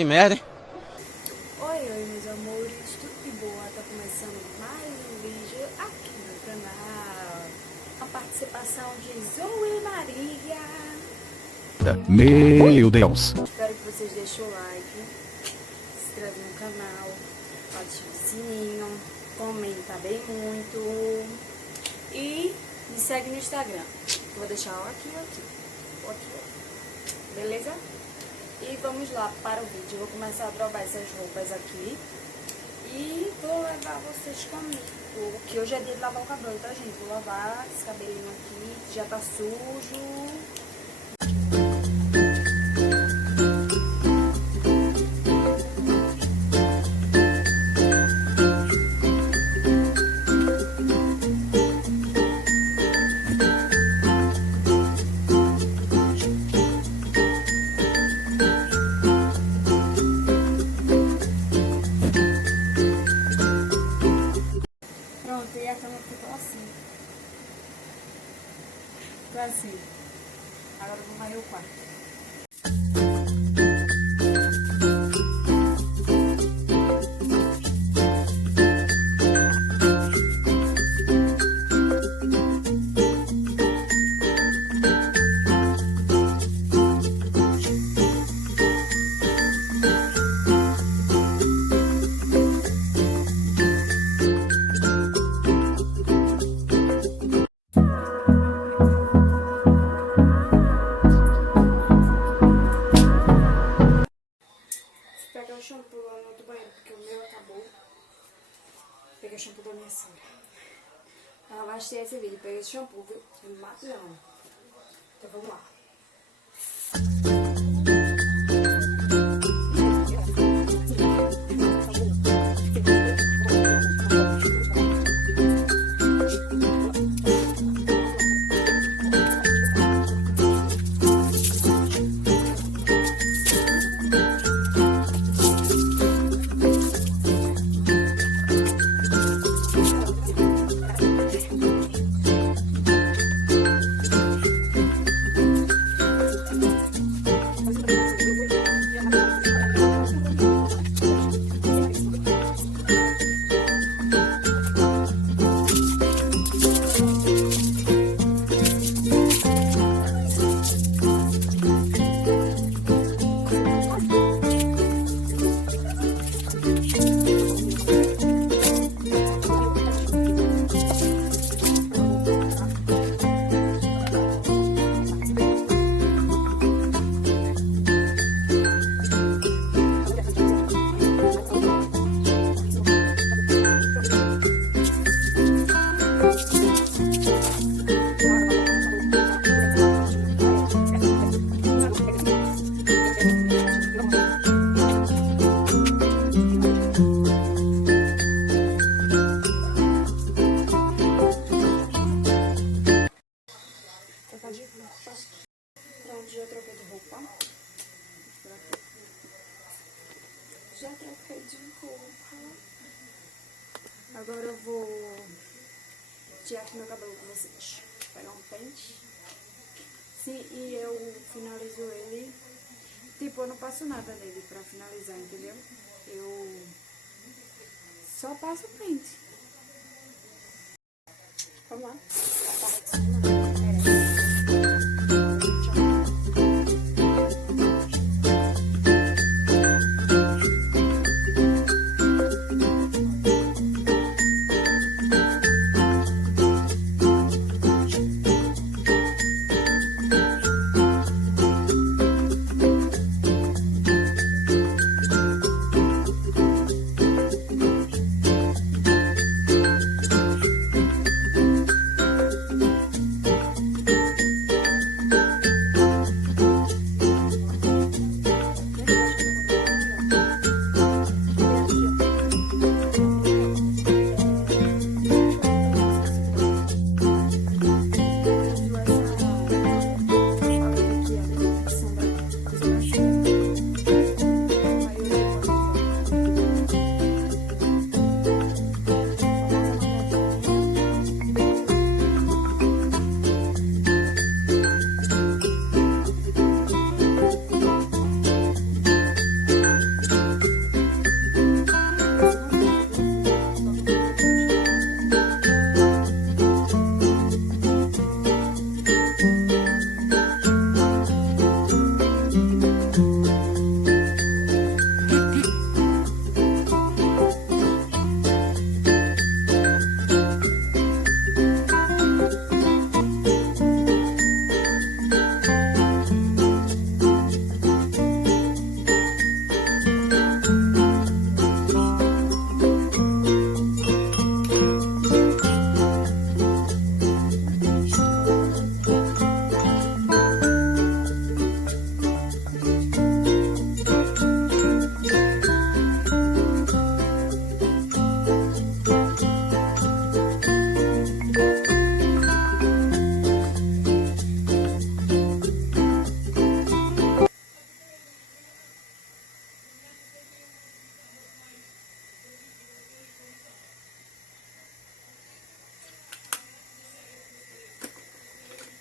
Que merda, hein? Oi, meus amores, tudo de boa? Tá começando mais um vídeo aqui no canal. A participação de Zoe Maria. Meu Deus! Espero que vocês deixem o like, se inscreve no canal, ative o sininho, comenta bem muito e me segue no Instagram. Vou deixar aqui. Beleza? E vamos lá para o vídeo. Eu vou começar a provar essas roupas aqui e vou levar vocês comigo, que hoje é dia de lavar o cabelo, tá, gente? Vou lavar esse cabelinho aqui, que já tá sujo. Pronto, e a cama ficou assim. Ficou assim. Agora eu vou varrer o quarto. Pegar o shampoo lá no outro banheiro, porque o meu acabou. Peguei o shampoo da minha sogra. Ela vai assistir esse vídeo. Peguei esse shampoo, viu? Maquiando. Então vamos lá. Pronto, já troquei de roupa. Já troquei de roupa. Agora eu vou tirar aqui meu cabelo com vocês. Pegar um pente. Sim, e eu finalizo ele. Tipo, eu não passo nada nele pra finalizar, entendeu? Eu só passo o pente. Vamos lá.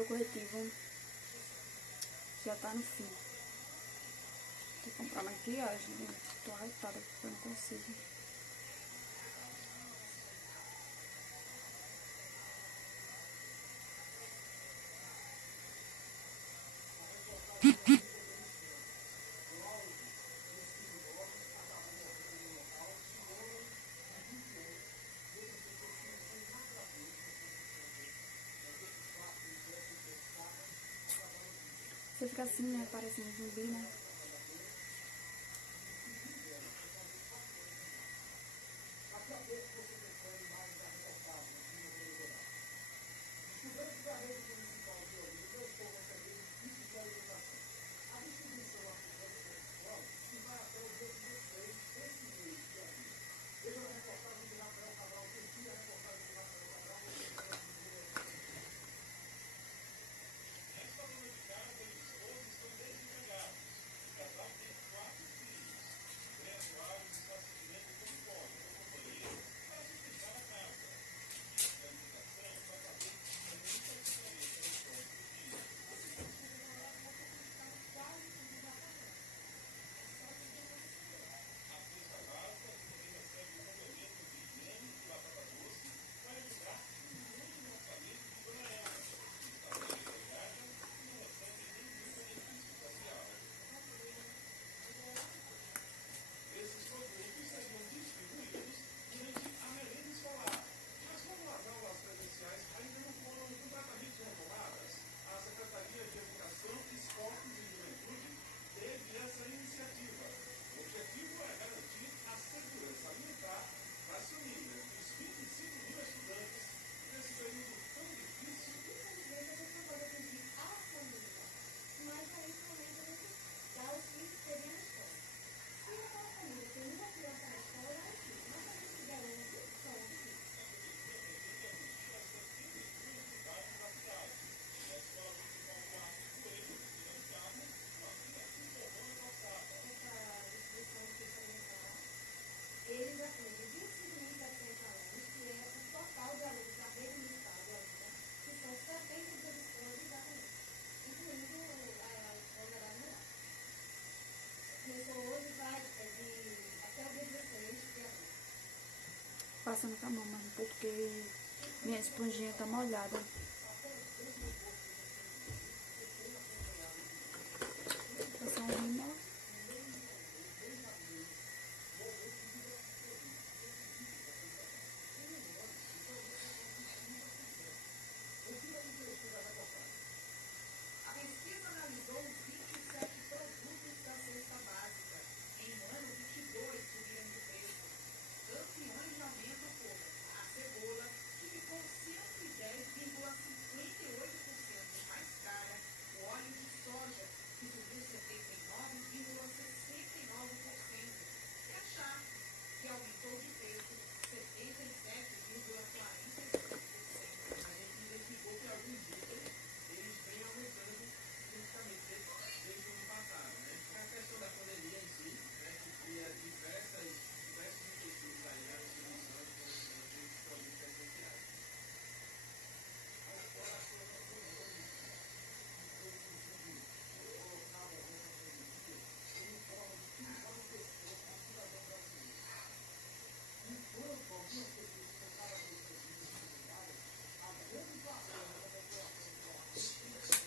meu corretivo já tá no fim. Vou comprar maquiagem, né? Tô arretada porque eu não consigo. Você fica assim, né? Parecendo zumbi, né? Passando com a mão, mano, porque minha esponjinha tá molhada. Passar um rímel.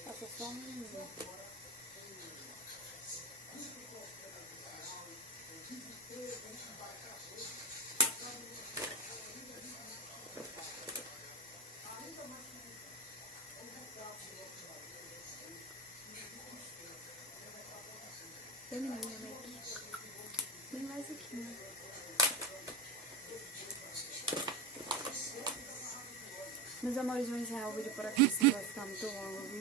Passa só um minuto. Terminei minha make. Tem mais aqui, né? Meus amores, vou encerrar o vídeo por aqui, senão vai ficar muito longo.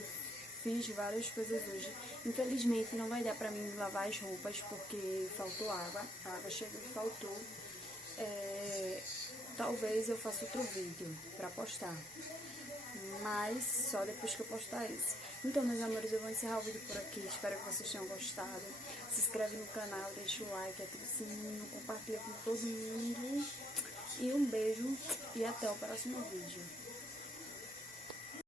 Eu fiz várias coisas hoje. Infelizmente não vai dar pra mim lavar as roupas porque faltou água. A água chegou e faltou. Talvez eu faça outro vídeo pra postar, mas só depois que eu postar esse. Então, meus amores, eu vou encerrar o vídeo por aqui. Espero que vocês tenham gostado. Se inscreve no canal, deixa o like, ativa o sininho, compartilha com todo mundo. E um beijo e até o próximo vídeo.